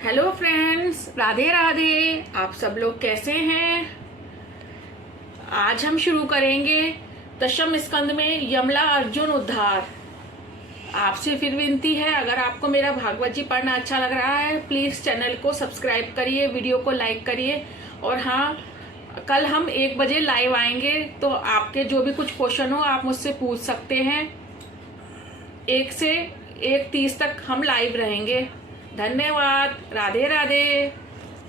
Hello friends, Radhe Radhe. आप सब लोग कैसे हैं? आज हम शुरू करेंगे दशम स्कंद में यमला अर्जुन उद्धार। आपसे फिर विनती है, अगर आपको मेरा भागवत जी पढ़ना अच्छा लग रहा है प्लीज चैनल को सब्सक्राइब करिए, वीडियो को लाइक करिए। और हाँ, कल हम 1 बजे लाइव आएंगे, तो आपके जो भी कुछ क्वेश्चन हो आप मुझसे पूछ सकते हैं। 1 से 1:30 तक हम लाइव रहेंगे। धन्यवाद। राधे राधे।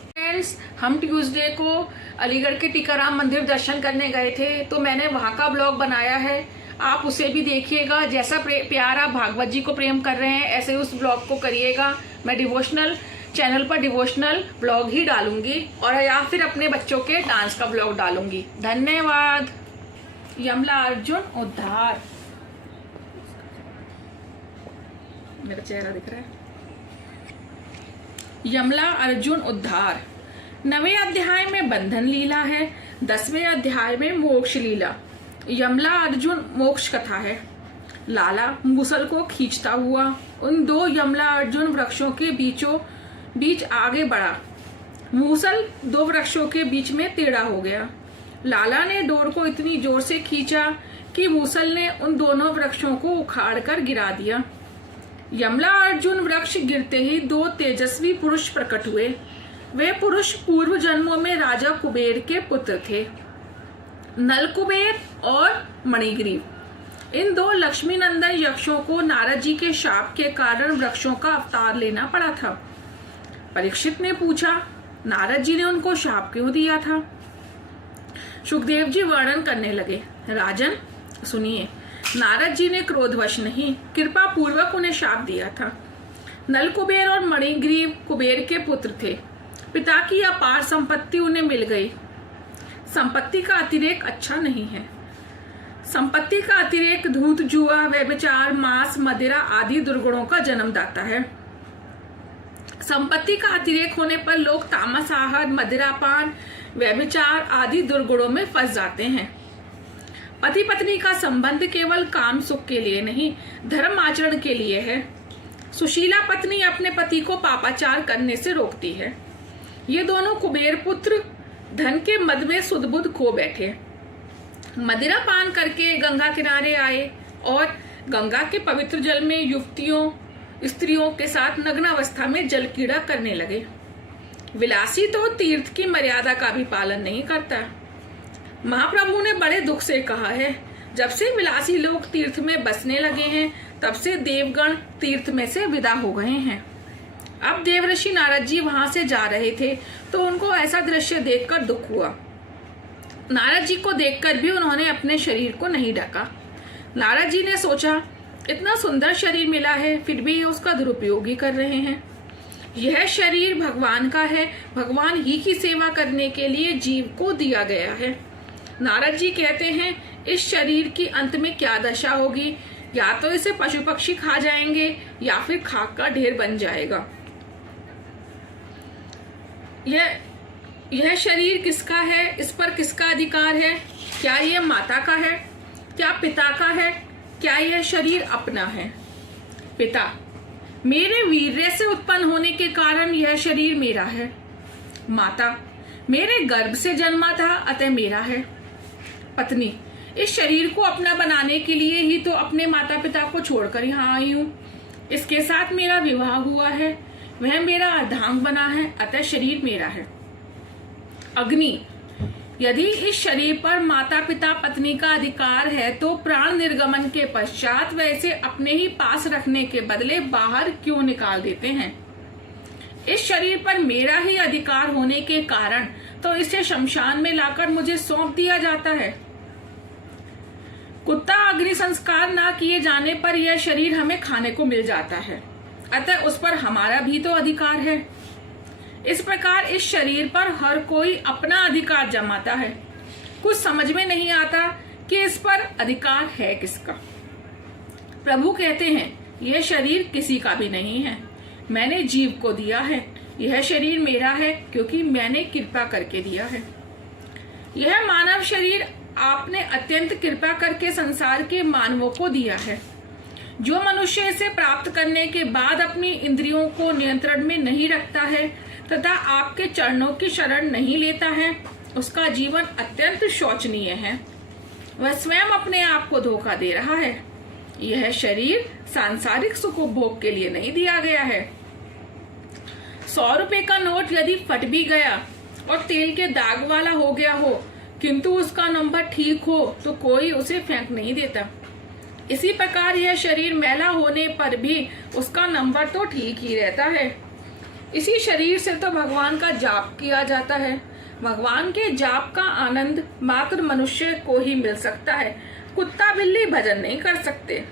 फ्रेंड्स, हम ट्यूसडे को अलीगढ़ के टीकाराम मंदिर दर्शन करने गए थे, तो मैंने वहां का ब्लॉग बनाया है, आप उसे भी देखिएगा। जैसा प्यार आप भागवत जी को प्रेम कर रहे हैं ऐसे उस ब्लॉग को करिएगा। मैं डिवोशनल चैनल पर डिवोशनल ब्लॉग ही डालूंगी, और या फिर अपने बच्चों के डांस का ब्लॉग डालूंगी। धन्यवाद। यमला अर्जुन उद्धार। मेरा चेहरा दिख रहा है। यमला अर्जुन उद्धार। 9वें अध्याय में बंधन लीला है, 10वें अध्याय में मोक्ष लीला। यमला अर्जुन मोक्ष कथा है। लाला मूसल को खींचता हुआ उन 2 यमला अर्जुन वृक्षों के बीच आगे बढ़ा। मूसल 2 वृक्षों के बीच में टेढ़ा हो गया। लाला ने डोर को इतनी जोर से खींचा कि मूसल ने उन दोनों वृक्षों को उखाड़कर गिरा दिया। यमला अर्जुन वृक्ष गिरते ही 2 तेजस्वी पुरुष प्रकट हुए। वे पुरुष पूर्व जन्मों में राजा कुबेर के पुत्र थे, नल कुबेर और मणिग्रीव। इन 2 लक्ष्मी नंदन यक्षों को नारद जी के शाप के कारण वृक्षों का अवतार लेना पड़ा था। परीक्षित ने पूछा, नारद जी ने उनको शाप क्यों दिया था? सुखदेव जी वर्णन करने लगे। राजन सुनिए, नारद जी ने क्रोधवश नहीं, कृपा पूर्वक उन्हें शाप दिया था। नल कुबेर और मणिग्रीव कुबेर के पुत्र थे। पिता की अपार संपत्ति उन्हें मिल गई। संपत्ति का अतिरेक अच्छा नहीं है। संपत्ति का अतिरेक धूत, जुआ, व्यभिचार, मांस, मदिरा आदि दुर्गुणों का जन्मदाता है। संपत्ति का अतिरेक होने पर लोग तामस आहार, मदिरापान, व्यभिचार आदि दुर्गुणों में फंस जाते हैं। पति पत्नी का संबंध केवल काम सुख के लिए नहीं, धर्म आचरण के लिए है। सुशीला पत्नी अपने पति को पापाचार करने से रोकती है। ये दोनों कुबेर पुत्र धन के मद में सुध-बुध खो बैठे। मदिरा पान करके गंगा किनारे आए और गंगा के पवित्र जल में युवतियों स्त्रियों के साथ नग्न अवस्था में जल क्रीड़ा करने लगे। विलासी तो तीर्थ की मर्यादा का भी पालन नहीं करता। महाप्रभु ने बड़े दुख से कहा है, जब से विलासी लोग तीर्थ में बसने लगे हैं तब से देवगण तीर्थ में से विदा हो गए हैं। अब देवऋषि नारद जी वहां से जा रहे थे तो उनको ऐसा दृश्य देखकर दुख हुआ। नारद जी को देखकर भी उन्होंने अपने शरीर को नहीं ढका। नारद जी ने सोचा, इतना सुंदर शरीर मिला है फिर भी उसका दुरुपयोग ही कर रहे हैं। यह शरीर भगवान का है, भगवान ही की सेवा करने के लिए जीव को दिया गया है। नारद जी कहते हैं, इस शरीर की अंत में क्या दशा होगी? या तो इसे पशु पक्षी खा जाएंगे या फिर खाक का ढेर बन जाएगा। यह शरीर किसका है? इस पर किसका अधिकार है? क्या यह माता का है? क्या पिता का है? क्या यह शरीर अपना है? पिता, मेरे वीर्य से उत्पन्न होने के कारण यह शरीर मेरा है। माता, मेरे गर्भ से जन्मा था अतः मेरा है। पत्नी, इस शरीर को अपना बनाने के लिए ही तो अपने माता पिता को छोड़कर यहाँ आई हूँ। इसके साथ मेरा विवाह हुआ है, वह मेरा अर्धांग बना है अतः शरीर मेरा है। अग्नि, यदि इस शरीर पर माता पिता पत्नी का अधिकार है तो प्राण निर्गमन के पश्चात वह इसे अपने ही पास रखने के बदले बाहर क्यों निकाल देते हैं? इस शरीर पर मेरा ही अधिकार होने के कारण तो इसे शमशान में लाकर मुझे सौंप दिया जाता है। कुत्ता अग्नि संस्कार ना किए जाने पर यह शरीर हमें खाने को मिल जाता है, अतः उस पर हमारा भी तो अधिकार है। इस प्रकार इस शरीर पर हर कोई अपना अधिकार जमाता है। कुछ समझ में नहीं आता कि इस पर अधिकार है किसका। प्रभु कहते हैं, यह शरीर किसी का भी नहीं है, मैंने जीव को दिया है। यह शरीर मेरा है क्योंकि मैंने कृपा करके दिया है। यह मानव शरीर आपने अत्यंत कृपा करके संसार के मानवों को दिया है। जो मनुष्य इसे प्राप्त करने के बाद अपनी इंद्रियों को नियंत्रण में नहीं रखता है तथा आपके चरणों की शरण नहीं लेता है, उसका जीवन अत्यंत शोचनीय है। वह स्वयं अपने आप को धोखा दे रहा है। यह शरीर सांसारिक सुख उपभोग के लिए नहीं दिया गया है। 100 रुपए का नोट यदि फट भी गया और तेल के दाग वाला हो गया हो, किंतु उसका नंबर ठीक हो तो कोई उसे फेंक नहीं देता। इसी प्रकार यह शरीर मैला होने पर भी उसका नंबर तो ठीक ही रहता है। इसी शरीर से तो भगवान का जाप किया जाता है। भगवान के जाप का आनंद मात्र मनुष्य को ही मिल सकता है। कुत्ता बिल्ली भजन नहीं कर सकते।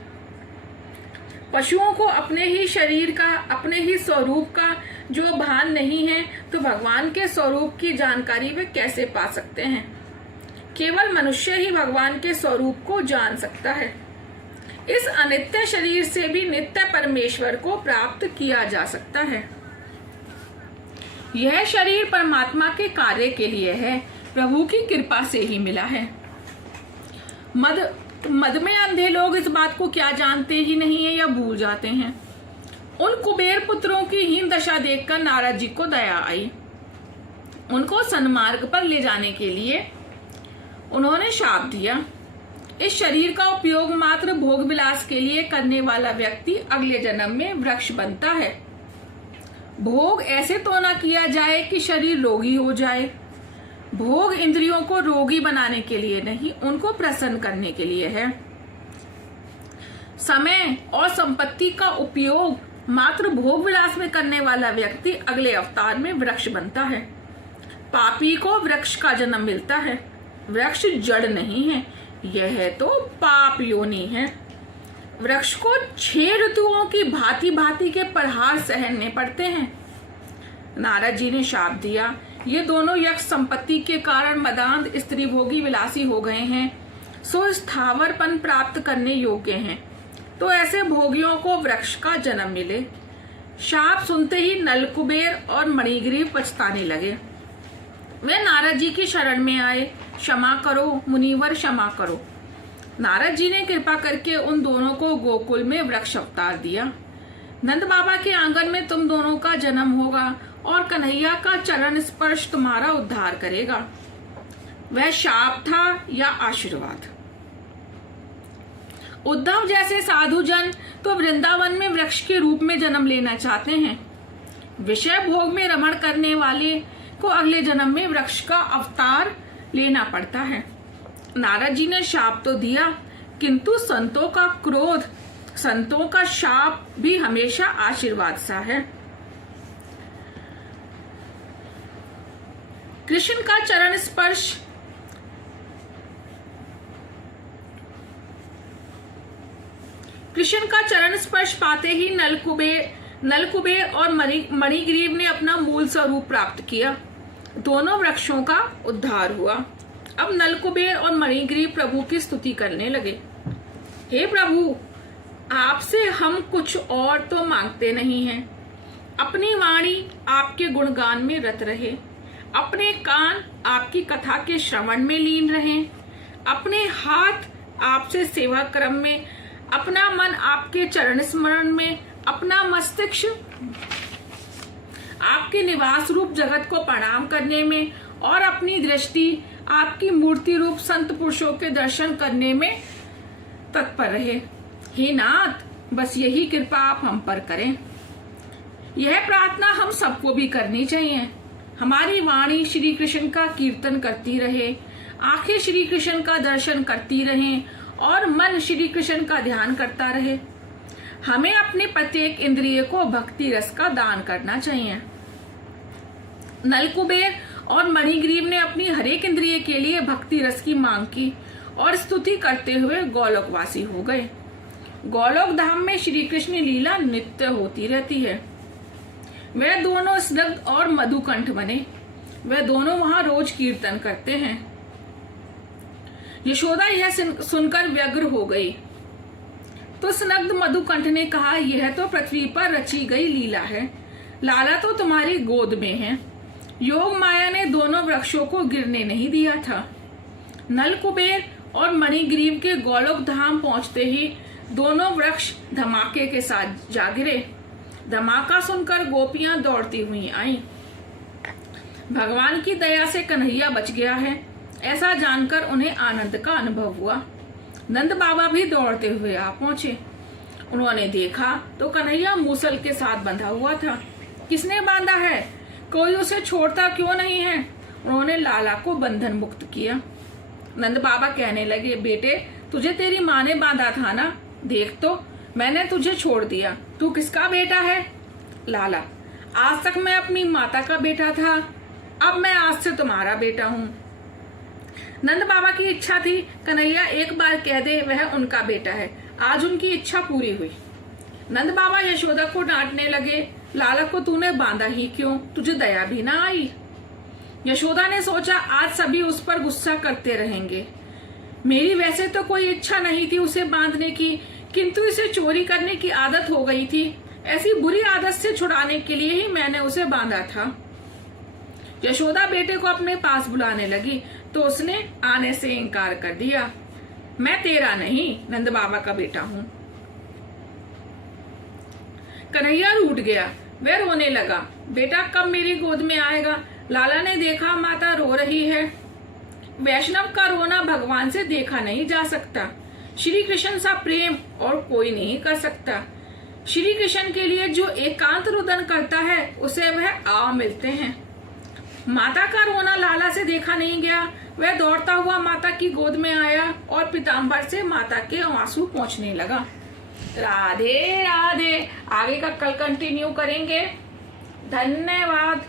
पशुओं को अपने ही शरीर का, अपने ही स्वरूप का जो भान नहीं है, तो भगवान के स्वरूप की जानकारी वे कैसे पा सकते हैं। केवल मनुष्य ही भगवान के स्वरूप को जान सकता है। इस अनित्य शरीर से भी नित्य परमेश्वर को प्राप्त किया जा सकता है। यह शरीर परमात्मा के कार्य के लिए है, प्रभु की कृपा से ही मिला है। मद में अंधे लोग इस बात को क्या जानते ही नहीं है या भूल जाते हैं। उन कुबेर पुत्रों की हीन दशा देखकर नारद जी को दया आई। उनको सन्मार्ग पर ले जाने के लिए उन्होंने शाप दिया। इस शरीर का उपयोग मात्र भोग विलास के लिए करने वाला व्यक्ति अगले जन्म में वृक्ष बनता है। भोग ऐसे तो न किया जाए कि शरीर रोगी हो जाए। भोग इंद्रियों को रोगी बनाने के लिए नहीं, उनको प्रसन्न करने के लिए है। समय और संपत्ति का उपयोग मात्र भोग विलास में करने वाला व्यक्ति अगले अवतार में वृक्ष बनता है। पापी को वृक्ष का जन्म मिलता है। वृक्ष जड़ नहीं है, यह तो पाप योनि है। वृक्ष को 6 ऋतुओं की भांति भांति के प्रहार सहने पड़ते हैं। नारद जी ने शाप दिया, ये दोनों यक्ष संपत्ति के कारण मदांध स्त्री भोगी विलासी हो गए हैं, सो स्थावरपन प्राप्त करने योग्य हैं, तो ऐसे भोगियों को वृक्ष का जन्म मिले। शाप सुनते ही नलकुबेर और मणिग्रीव पछताने लगे। वे नारद जी की शरण में आए। क्षमा करो मुनिवर, क्षमा करो। नारद जी ने कृपा करके उन दोनों को गोकुल में वृक्ष अवतार दिया। नंद बाबा के आंगन में तुम दोनों का जन्म होगा और कन्हैया का चरण स्पर्श तुम्हारा उद्धार करेगा। वह शाप था या आशीर्वाद? उद्धव जैसे साधु जन तो वृंदावन में वृक्ष के रूप में जन्म लेना चाहते हैं। विषय भोग में रमण करने वाले को अगले जन्म में वृक्ष का अवतार लेना पड़ता है। नारद जी ने शाप तो दिया, किंतु संतों का क्रोध, संतों का शाप भी हमेशा आशीर्वाद सा है। कृष्ण का चरण स्पर्श पाते ही नलकुबेर और मणिग्रीव ने अपना मूल स्वरूप प्राप्त किया। दोनों वृक्षों का उद्धार हुआ। अब नलकुबेर और मणिग्रीव प्रभु की स्तुति करने लगे। हे प्रभु, आपसे हम कुछ और तो मांगते नहीं हैं। अपनी वाणी आपके गुणगान में रत रहे, अपने कान आपकी कथा के श्रवण में लीन रहें, अपने हाथ आपसे सेवा क्रम में, अपना मन आपके चरण स्मरण में, अपना मस्तिष्क आपके निवास रूप जगत को प्रणाम करने में और अपनी दृष्टि आपकी मूर्ति रूप संत पुरुषों के दर्शन करने में तत्पर रहे। हे नाथ, बस यही कृपा आप हम पर करें। यह प्रार्थना हम सबको भी करनी चाहिए। हमारी वाणी श्री कृष्ण का कीर्तन करती रहे, आंखें श्री कृष्ण का दर्शन करती रहें और मन श्री कृष्ण का ध्यान करता रहे। हमें अपने प्रत्येक इंद्रिय को भक्ति रस का दान करना चाहिए। नलकुबेर और मणिग्रीव ने अपनी हरेक इंद्रिय के लिए भक्ति रस की मांग की और स्तुति करते हुए गोलोकवासी हो गए। गोलोक धाम में श्री कृष्ण लीला नित्य होती रहती है। वे दोनों स्निग्ध और मधुकंठ बने। वे दोनों वहां रोज कीर्तन करते हैं। यशोदा यह सुनकर व्यग्र हो गई तो स्निग्ध मधुकंठ ने कहा, यह तो पृथ्वी पर रची गई लीला है। लाला तो तुम्हारी गोद में है। योग माया ने दोनों वृक्षों को गिरने नहीं दिया था। नलकुबेर और मणिग्रीव के गोलोक धाम पहुंचते ही दोनों वृक्ष धमाके के साथ जा गिरे। धमाका सुनकर गोपियां दौड़ती हुई आईं। भगवान की दया से कन्हैया बच गया है, ऐसा जानकर उन्हें आनंद का अनुभव हुआ। नंद बाबा भी दौड़ते हुए आ पहुंचे। उन्होंने देखा तो कन्हैया मूसल के साथ बंधा हुआ था। किसने बांधा है? कोई उसे छोड़ता क्यों नहीं है? उन्होंने लाला को बंधन मुक्त किया। नंद बाबा कहने लगे, बेटे तुझे तेरी माँ ने बांधा था ना, देख तो मैंने तुझे छोड़ दिया। तू किसका बेटा है? लाला, आज तक मैं अपनी माता का बेटा था, अब मैं आज से तुम्हारा बेटा हूँ। नंद बाबा की इच्छा थी कन्हैया एक बार कह दे वह उनका बेटा है। आज उनकी इच्छा पूरी हुई। नंद बाबा यशोदा को डांटने लगे, लाला को तूने बांधा ही क्यों? तुझे दया भी ना आई? यशोदा ने सोचा आज सभी उस पर गुस्सा करते रहेंगे। मेरी वैसे तो कोई इच्छा नहीं थी उसे बांधने की, किंतु इसे चोरी करने की आदत हो गई थी। ऐसी बुरी आदत से छुड़ाने के लिए ही मैंने उसे बांधा था। यशोदा बेटे को अपने पास बुलाने लगी तो उसने आने से इनकार कर दिया। मैं तेरा नहीं, नंद बाबा का बेटा हूँ। कन्हैया रूठ गया, वह रोने लगा। बेटा कब मेरी गोद में आएगा? लाला ने देखा माता रो रही है। वैष्णव का रोना भगवान से देखा नहीं जा सकता। श्री कृष्ण सा प्रेम और कोई नहीं कर सकता। श्री कृष्ण के लिए जो एकांत रुदन करता है उसे वह आव मिलते हैं। माता का रोना लाला से देखा नहीं गया। वह दौड़ता हुआ माता की गोद में आया और पीताम्बर से माता के आंसू पोंछने लगा। राधे राधे। आगे का कल कंटिन्यू करेंगे। धन्यवाद।